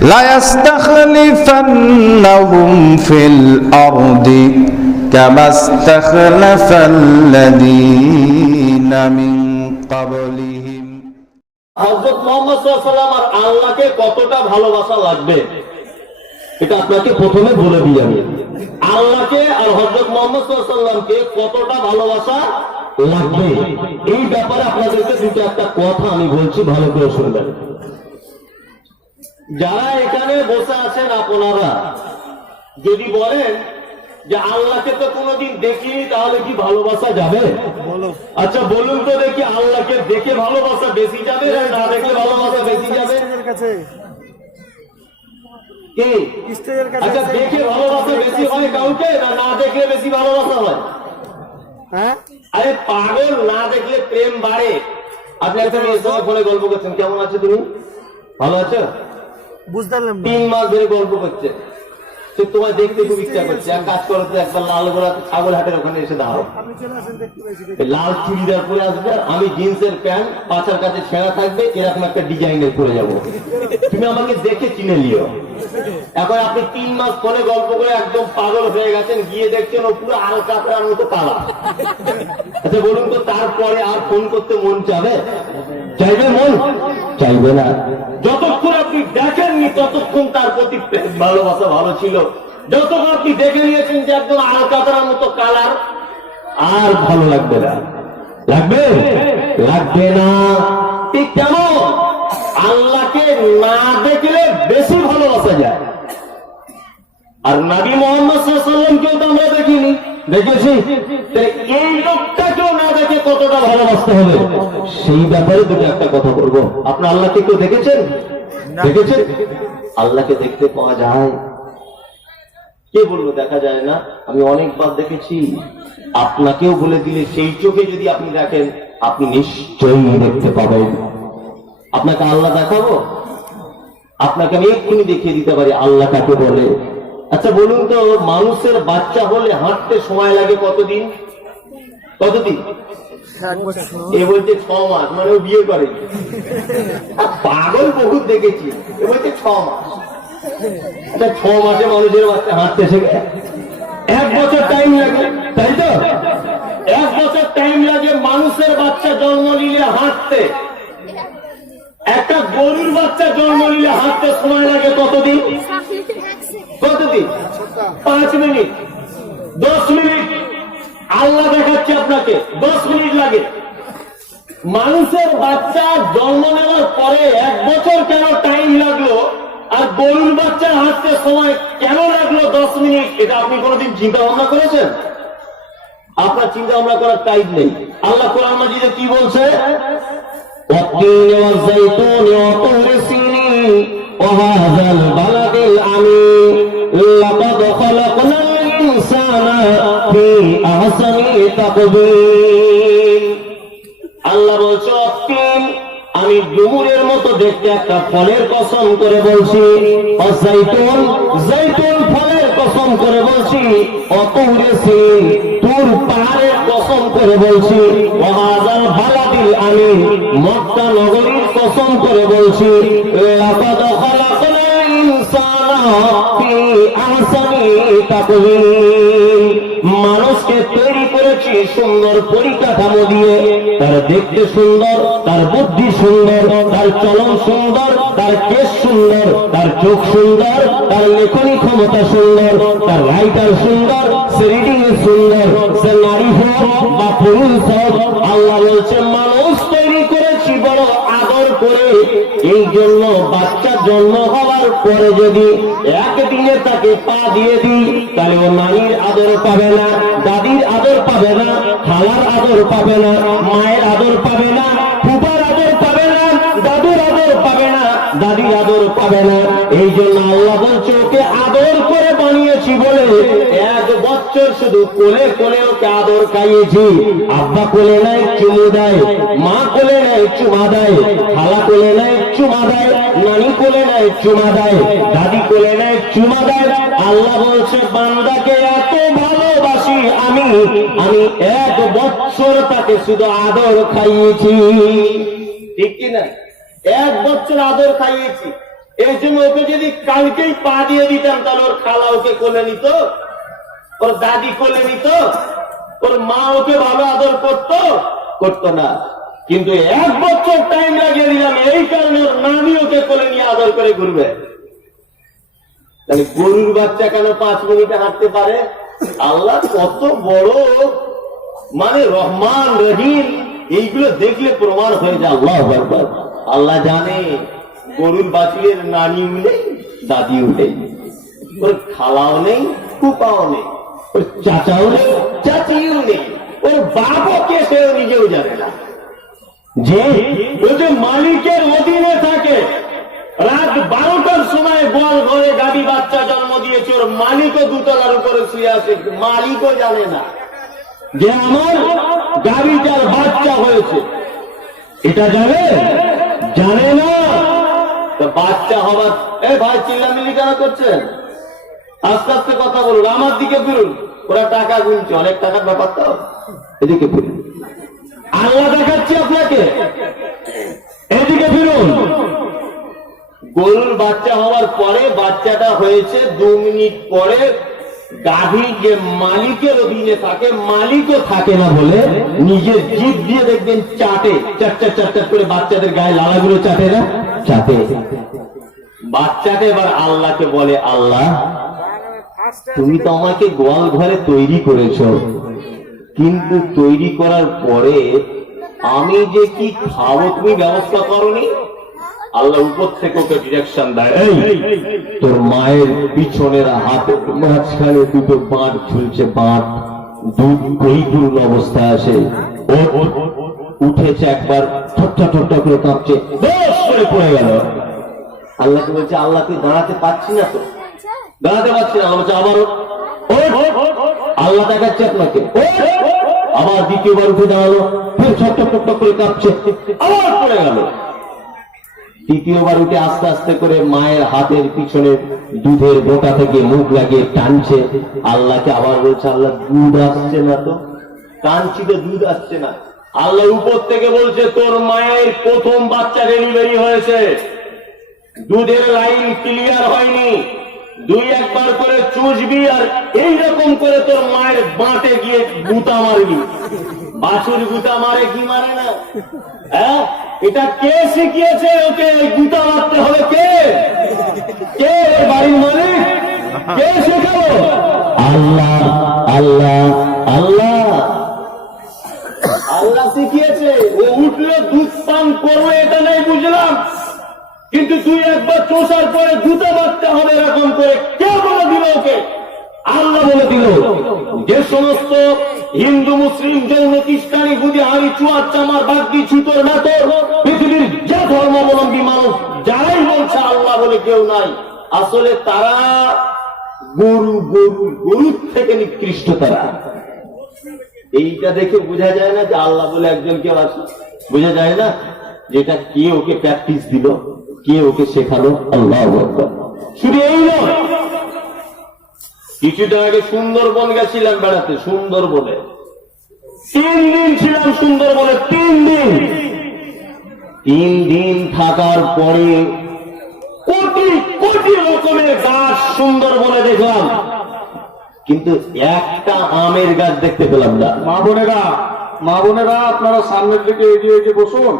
লায়াস্তাখলিফান্নাহুম feel আরদি কামাস্তাখলাফাল্লাযীনা মিন ক্বাবলিহিম। হযরত মুহাম্মদ সাল্লাল্লাহু আলাইহি ওয়াসাল্লাম আর আল্লাহকে কতটা ভালোবাসা লাগবে এটা আপনাকে প্রথমে বলে দিই। আমি আল্লাহকে আর হযরত মুহাম্মদ সাল্লাল্লাহু আলাইহি ওয়াসাল্লামকে কতটা ভালোবাসা লাগবে এই ব্যাপারে আপনাদেরকে দুটো একটা কথা আমি বলছি, ভালো করে শুনবেন। যারা এখানে বসে আছেন আপনারা যদি বলেন যে আল্লাহকে তো কোনোদিন দেখিনি, তাহলে কি ভালোবাসা যাবে? আচ্ছা বলুন তো দেখি, আল্লাহকে দেখে ভালোবাসা বেশি যাবে না দেখে ভালোবাসা বেশি যাবে? আচ্ছা দেখে ভালোবাসা বেশি হয় কাউকে, না দেখলে বেশি ভালোবাসা হয়? আরে পাগল, না দেখলে প্রেম বাড়ে। আপনি একটা মেয়ের সঙ্গে ফোনে গল্প করছেন, কেমন আছো তুমি, ভালো আছো, বুঝতে পারলাম, 3 মাস ধরে গল্প করছে, সে তোমায় দেখতে খুব ইচ্ছা করছে। এক কাজ করো তো, একবার লালগোলা ছাগল হাটের ওখানে এসে দাঁড়াও, লাল চুড়িদার পরে আসবে, আমি জিন্সের প্যান্ট, পাছার কাছে ছেঁড়া থাকবে, এরকম একটা ডিজাইনের পরে যাবো, তুমি আমাকে দেখে চিনে নিও। এখন আপনি 3 মাস ফোনে গল্প করে একদম পাগল হয়ে গেছেন, গিয়ে দেখছেন ও পুরো আলকাতরার মতো কালা। আচ্ছা বলুন তো, তারপরে আর ফোন করতে মন চাবে? চাইবে? মন চাইবে না। যতক্ষণ আপনি দেখেননি ততক্ষণ তার প্রতি ভালোবাসা ভালো ছিল, যতক্ষণ আপনি দেখে নিয়েছেন যে একদম আলকাতরার মতো কালার, আর ভালো লাগবে না। লাগবে? লাগবে না। ঠিক কেমন আল্লাহকে না দেখলে বেশি ভালোবাসা যায়। আর নবী মুহাম্মদ সাল্লাল্লাহু আলাইহি ওয়াসাল্লামকেও তো আমরা দেখিনি, দেখেছি, এই লোকটাকেও না দেখে কতটা ভালোবাসতে হবে সেই ব্যাপারে দুটো একটা কথা বলবো। আপনার আল্লাহকে কেউ দেখেছেন? দেখেছেন? আল্লাহকে দেখতে পাওয়া যায়? কে বললো দেখা যায় না? আমি অনেকবার দেখেছি। আপনাকেও বলে দিলে সেই চোখে যদি আপনি দেখেন, আপনি নিশ্চয়ই দেখতে পাবেন। আপনাকে আল্লাহ দেখাবো, আপনাকে আমি এক্ষুনি দেখিয়ে দিতে পারি আল্লাহ কাকে বলে। আচ্ছা বলুন তো, মানুষের বাচ্চা হলে হাঁটতে সময় লাগে কতদিন? কতদিন? এ বলছে 6 মাস, মানে ও বিয়ে করে। পাগল বহুত দেখেছি, এ বলছে 6 মাস। আচ্ছা 6 মাসে মানুষের বাচ্চা হাঁটতে শেখে? 1 বছর টাইম লাগে, তাই তো? 1 বছর টাইম লাগে মানুষের বাচ্চা জন্ম নিলে হাঁটতে। একটা গরুর বাচ্চা জন্ম নিলে হাঁটতে সময় লাগে কতদিন? কতদিন? 5 মিনিট, 10 মিনিট। আল্লাহ দেখাচ্ছে আপনাকে 10 মিনিট লাগে। মানুষের বাচ্চা জন্ম নেওয়ার পরে 1 বছর কেন টাইম লাগলো, আর গরুর বাচ্চা হাঁটতে সময় কেন লাগলো 10 মিনিট? এটা আপনি কোনোদিন চিন্তা ভাবনা করেছেন? আপনার চিন্তা ভাবনা করার টাইম নেই। আল্লাহ কোরআন মাজিদে কি বলছে? والتين والزيتون وطور سينين وهذا البلد الأمين لقد خلقنا الإنسان في أحسن تقويم। আল্লাহ বলছে অতীন, আমি ডুমুরের মতো দেখতে একটা ফলের কসম করে বলছি, অজাইতুন, জাইতুন ফলের কসম করে বলছি, অতৌরে সিন, তুর পাহাড়ের কসম করে বলছি, ওয়াহাযাল বালাদিল আমিন, মক্কা নগরীর কসম করে বলছি, লাকাদ খালাকনাল ইনসানা ফি আহসানি তাকওয়িম। মানুষকে তৈরি করেছি সুন্দর পরিকাঠামো দিয়ে, তার দেখতে সুন্দর, তার বুদ্ধি সুন্দর, তার চলন সুন্দর, তার কেশ সুন্দর, তার চোখ সুন্দর, তার লেখনী ক্ষমতা সুন্দর, তার রাইটার সুন্দর, সে রিডিং এ সুন্দর, সে নারী হোক বা পুরুষ হোক। আল্লাহ বলছে মানুষ তৈরি করেছি বড় আদর করে। এই জন্য বাচ্চা জন্ম হওয়ার পরে যদি একদিনে তাকে পা দিয়ে দিই, তাহলে ও নারীর আদর পাবে না, দাদির আদর পাবে না, খালার আদর পাবে না, মায়ের আদর পাবে না, ফুপার আদর পাবে না, দাদুর আদর পাবে না, দাদির আদর পাবে না। এই জন্য আল্লাহ বলছে ওকে আদর করে বানিয়েছি বলে 1 বছর শুধু কোলে কোলে ওকে আদর খাইয়েছি। আব্বা কোলে নাই চুমু দেয়, মা কোলে নাই চুমা দেয়, খালা কোলে নাই চুমা দেয়, নানি কোলে নাই চুমা দেয়, দাদি কোলে নাই চুমা দেয়। আল্লাহ বলছে বান্দাকে এত ভালোবাসি আমি 1 বছর তাকে শুধু আদর খাইয়েছি। ঠিক কিনা? 1 বছর আদর খাইয়েছি। এই জন্য ওকে যদি কালকেই পা দিয়ে দিতাম তাহলে ওর খালা ওকে কোলে নিত, ওর দাদি কোলে নিত, ওর মা ওকে ভালো আদর করতো না। কিন্তু 1 বছর টাইম লাগিয়ে দিলাম, এই কারণে ওর নানি ওকে কোলে নিয়ে আদর করে ঘুরবে। তাহলে গরুর বাচ্চা কেন 5 মিনিটে হাঁটতে পারে? আল্লাহ কত বড়, মানে রহমান রহিম, এইগুলো দেখলে প্রমাণ হয়ে যায় আল্লাহু আকবার। আল্লাহ জানে গরুর বাছুরের নানিও নেই, দাদিও নেই, ওর খালাও নেই, ফুপাও নেই, ওর চাচাও নেই, চাচিও নেই, ওর বাপও কে সেও নিজেও জানে না। যে ও যে মালিকের অধীনে থাকে, রাত 12টার সময় গোয়াল ঘরে গাভী বাচ্চা জন্ম দিয়েছে, ওর মালিকও 2 তলার উপরে শুয়ে আছে, মালিকও জানে না যে আমার গাভীটার বাচ্চা হয়েছে। এটা জানে না। তো বাচ্চা হবার, ভাই চিল্লামিল্লি কেন করছেন? আস্তে আস্তে কথা বলুন, আমার দিকে ফিরুন। ওরা টাকা গুনছে, অনেক টাকার ব্যাপার তো, এদিকে ফিরুন। আল্লাহ দেখাচ্ছি আপনাকে, এদিকে ফিরুন। গরুর বাচ্চা হওয়ার পরে, বাচ্চাটা হয়েছে 2 মিনিট পরে, গাভী যে মালিকের অধীনে থাকে, মালিকও থাকে না বলে নিজের জিভ দিয়ে দেখবেন চাটে, চাট করে বাচ্চাদের গায়ে লালাগুলো চাটে না, চাটে। বাচ্চাটা এবার আল্লাহকে বলে, আল্লাহ তুমি তো আমাকে গোয়াল ঘরে তৈরি করেছো, কিন্তু তৈরি করার পরে আমি যে কি খাবো তুমি ব্যবস্থা করনি। আল্লাহ উপর থেকে ওকে ডিরেকশন দেয়, তোর মায়ের পিছনের হাতের মাঝখানে 2টো বাঁট ঝুলছে, বাঁট দুধ পরিপূর্ণ অবস্থায় আছে। ও উঠেছে, একবার ঠোঁটটা করে কাঁপছে, বেশ করে পড়ে গেল। আল্লাহকে বলছে, আল্লাহ তুই দাঁড়াতে পারছি না তো, দাঁড়াতে পারছি না। আল্লাহ বলছে, আবার আল্লাহ দেখাচ্ছে আপনাকে, আবার দ্বিতীয়বার উঠে দাঁড়ালো, ফের ঠোঁট করে কাঁপছে, আবার পড়ে গেল। তৃতীয়বার উঠে আস্তে আস্তে করে মায়ের হাতের পিছনে দুধের বোটা থেকে মুখ লাগিয়ে টানছে। আল্লাহকে আবার বলছে, আল্লাহ দুধ আসছে না তো, টানছি তো দুধ আসছে না। আল্লাহ উপর থেকে বলছে, তোর মায়ের প্রথম বাচ্চা ডেলিভারি হয়েছে, দুধের লাইন ক্লিয়ার হয়নি, 2-1 বার করে চুষবি আর এইরকম করে তোর মায়ের বাঁটে গিয়ে গুতা মারবি। বাছুর গুতা মারে কি মারে না? হ্যাঁ, এটা কে শিখিয়েছে ওকে গুতা মারতে হবে? কে বাড়ির মালিক? কে শেখালো? আল্লাহ আল্লাহ আল্লাহ আল্লাহ শিখিয়েছে। ও উঠলে দুধ পান করবে এটা নাই বুঝলাম, কিন্তু 2-1 বার চোষার পরে গুতা মারতে হবে এরকম করে কে বলে দিল ওকে? আল্লাহ বলে দিল। যে সমস্ত হিন্দু মুসলিম যৌন খ্রিস্টানি বুঝি হাড়ি চুয়ার চামার বাগদি ছুতোর নাতর পৃথিবীর যে ধর্মাবলম্বী মানুষ যারাই বলছে আল্লাহ বলে কেউ নাই, আসলে তারা গরুর থেকে নিকৃষ্ট। তারা এইটা দেখে বোঝা যায় না যে আল্লাহ বলে একজন কেউ আছে? বোঝা যায় না যেটা কে ওকে প্র্যাকটিস দিল, কে ওকে শেখালো? আল্লাহ। শুধু এই নয়, কিছুদিন আগে সুন্দরবন গেছিলাম বেড়াতে। সুন্দরবনে 3 দিন ছিলাম, সুন্দরবনে 3 দিন। 3 দিন থাকার পরে কোটি কোটি রকমের গাছ সুন্দরবনে দেখলাম, কিন্তু একটা আমের গাছ দেখতে পেলাম না। মা বোনেরা আপনারা সামনের দিকে এগিয়ে এগিয়ে বসুন।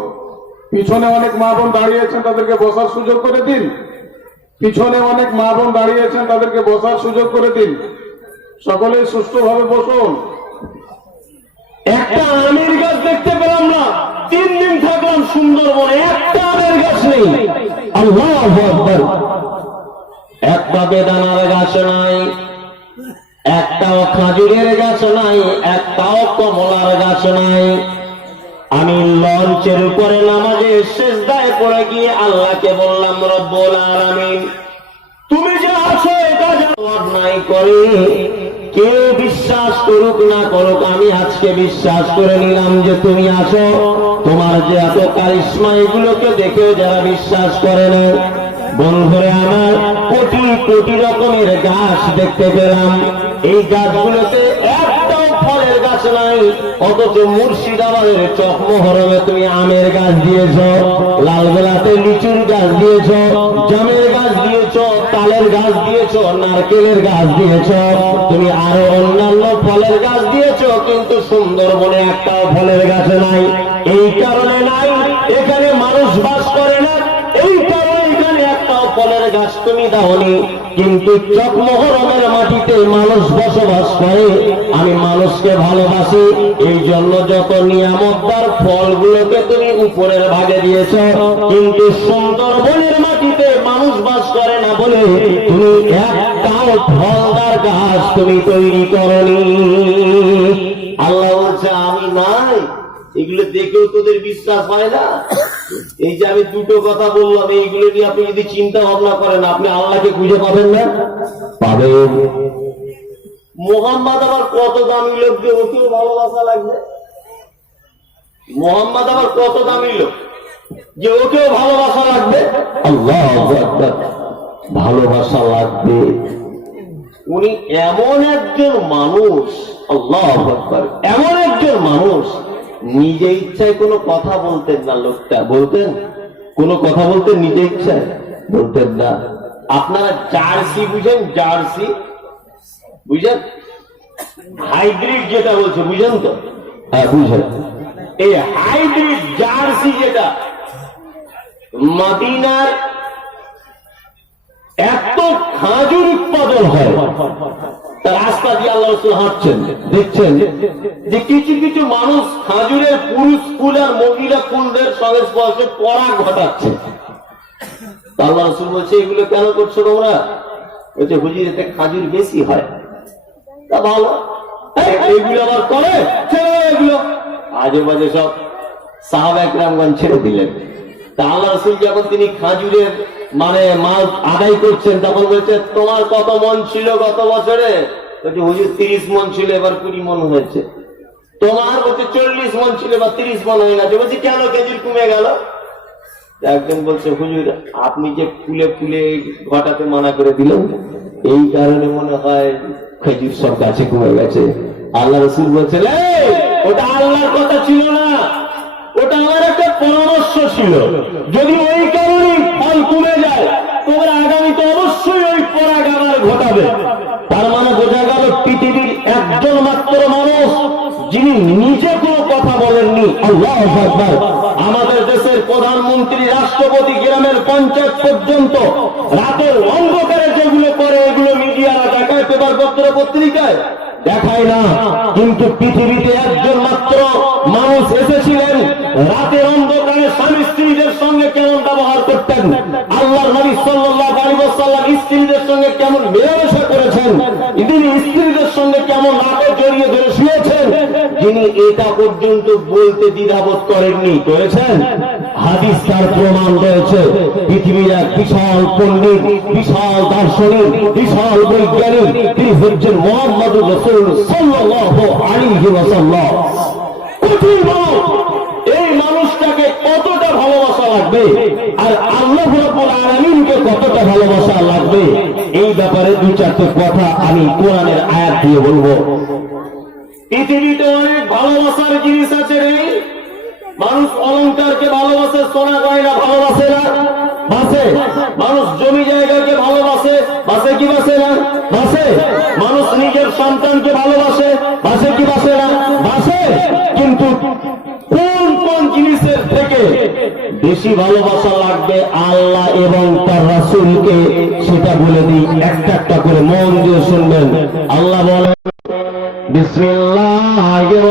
পিছনে অনেক মা বোন দাঁড়িয়েছেন, তাদেরকে বসার সুযোগ করে দিন। পিছনে অনেক মা বোন দাঁড়িয়েছেন, তাদেরকে বসার সুযোগ করে দিন। সকলে সুষ্ঠুভাবে বসুন। একটা আমের গাছ দেখতে পেলাম না। 3 দিন থাকলাম সুন্দরবনে, একটা আমের গাছ নেই। আল্লাহু আকবার। একটা বেদানার গাছ নাই, একটাও খাজুরের গাছ নাই, একটাও কমলার গাছ নাই। আমি লঞ্চের উপরে নামাজে সিজদায় পড়ে গিয়ে আল্লাহকে বললাম, রব্বুল আলামিন তুমি যে আছো এটা অন্যায় করে কেউ বিশ্বাস করুক না করুক, আমি আজকে বিশ্বাস করে নিলাম যে তুমি আছো। তোমার যে এত কারিশমা, এগুলোকে দেখেও যারা বিশ্বাস করে না, বন্ধুরে আমার কোটি কোটি রকমের গাছ দেখতে পেলাম। এই গাছগুলোতে একটাও ফলের গাছ নাই, অথচ মুর্শিদাবাদের চকমোহরমে তুমি আমের গাছ দিয়েছ, লালগোলাতে লিচুর গাছ দিয়েছ, জামের গাছ দিয়েছো, নারকেলের গাছ দিয়েছো, তুমি আরো অন্যান্য ফলের গাছ দিয়েছো, কিন্তু সুন্দরবনে একটাও ফলের গাছ নাই। এই কারণে নাই, এখানে মানুষ বাস করে না, এই কারণে এখানে একটাও ফলের গাছ তুমি দাওনি। কিন্তু চকমহরমের মাটিতে মানুষ বসবাস করে, আমি মানুষকে ভালোবাসি, এই জন্য যত নিয়ামতদার ফলগুলোকে তুমি উপরের ভাগে দিয়েছ। কিন্তু সুন্দরবনের মাটিতে মানুষ বাস করে না বলে তুমি একটাও ফলদার গাছ তুমি তৈরি করনি। আল্লাহ বলছে আমি নাই, এগুলো দেখেও তোদের বিশ্বাস হয় না। এই যে আমি দুটো কথা বললাম, এইগুলো নিয়ে আপনি যদি চিন্তা ভাবনা করেন, আপনি আল্লাহকে খুঁজে পাবেন না? পাবেন। মোহাম্মদ আবার কত দামি লোক, যে ওকেও ভালোবাসা লাগবে। মোহাম্মদ আবার কত দামি লোক যে ওকেও ভালোবাসা লাগবে। আল্লাহু আকবার, ভালোবাসা লাগবে। উনি এমন একজন মানুষ, আল্লাহু আকবার, এমন একজন মানুষ, নিজে ইচ্ছায় কোনো কথা বলতেন না। লোকটা বলতেন, কোনো কথা বলতেন নিজে ইচ্ছায় বলতেন না। আপনারা জার্সি বুঝেন? জার্সি বুঝেন? হাইব্রিড যেটা বলছে বুঝেন তো? হ্যাঁ বুঝেন। এই হাইব্রিড জার্সি যেটা মদিনার এত খাজুর উৎপাদন হয়, রাস্তা দিয়ে আল্লাহ রাসূল হাঁটছেন, দেখছেন যে কিছু কিছু মানুষ খাজুরের পুরুষ ফুল আর মহিলা ফুলদের সংস্পর্শে পরাগ ঘটাচ্ছে। আল্লাহ রাসূল বলছে এগুলো কেন করছো তোমরা? বলছে হুজুর এতে খাজুর বেশি হয়। তা ভালো, এগুলো আবার করে ছেড়ে, এগুলো আজে বাজে সব সাহাবা একরামগণ ছেড়ে দিলেন। তা আল্লাহ রাসূল যখন তিনি খাজুরের মানে মাল আদায় করছেন, তখন বলছে তোমার কত মন ছিল গত বছরে? বলছে হুজুর 30 মন ছিল, এবার 20 মন হয়েছে। তোমার? বলছে 40 মন ছিল, এবার 30 মন হয়ে গেছে। বলছে কেন খেজুর কমে গেল? একজন বলছে হুজুর আপনি যে ফুলে ফুলে ঘটাতে মানা করে দিলেন, এই কারণে মনে হয় খেজুর সব গাছে কমে গেছে। আল্লাহ রাসূল বলছে ওটা আল্লাহর কথা ছিল না, ওটা আমার একটা পরামর্শ ছিল। যদি ওই কারণে ফল কমে যায়, তোমরা আগামীতে অবশ্যই ওই পরাগ আবার ঘটাবে। তার মানে বোঝা গেল পৃথিবীর একজন মাত্র মানুষ যিনি নিজে কোনো কথা বলেননি। আল্লাহু আকবার। আমাদের দেশের প্রধানমন্ত্রী, রাষ্ট্রপতি, গ্রামের পঞ্চায়েত পর্যন্ত রাতের অন্ধকারে যেগুলো করে, এগুলো মিডিয়ারা দেখায়, পেপার পত্র পত্রিকায় দেখায় না। কিন্তু পৃথিবীতে একজন মাত্র মানুষ এসেছিলেন, রাতের অন্ধকারে স্বামী স্ত্রীদের সঙ্গে কেমন ব্যবহার করতেন, আল্লাহর নবী সাল্লাল্লাহু আলাইহি ওয়াসাল্লাম স্ত্রীদের সঙ্গে কেমন মেলামেশা করেছেন, তিনি স্ত্রীদের সঙ্গে কেমন নাকে জড়িয়ে ধরে শুয়েছেন, যিনি এটা পর্যন্ত বলতে দ্বিধাবোধ করেননি, করেছেন। হাদিস তার প্রমাণ রয়েছে। পৃথিবীর এক বিশাল পণ্ডিত, বিশাল দার্শনিক, বিশাল বৈজ্ঞানিক, তিনি হচ্ছেন মুহাম্মদুর রাসূল সাল্লাল্লাহু আলাইহি ওয়াসাল্লাম। এই মানুষটাকে কতটা ভালোবাসা লাগবে, আর আল্লাহ রাব্বুল আলামিনকে কতটা ভালোবাসা লাগবে, এই ব্যাপারে দুই চারটে কথা আমি কোরআনের আয়াত দিয়ে বলবো। পৃথিবীতে অনেক ভালোবাসার জিনিস আছে রে। মানুষ অলংকারকে ভালোবাসে, সোনা গয়না ভালোবাসে না? বাসে। মানুষ জমি জায়গাকে ভালোবাসে, বাসে কি বাসে না? বাসে। মানুষ নিজের সন্তানকে ভালোবাসে, বাসে কি বাসে না? বাসে। কিন্তু কোন কোন জিনিসের থেকে বেশি ভালোবাসা লাগবে আল্লাহ এবং তার রাসূলকে, সেটা বলে দিই, একটা একটা করে মন দিয়ে শুনবেন। আল্লাহ বলেন বিসমিল্লাহির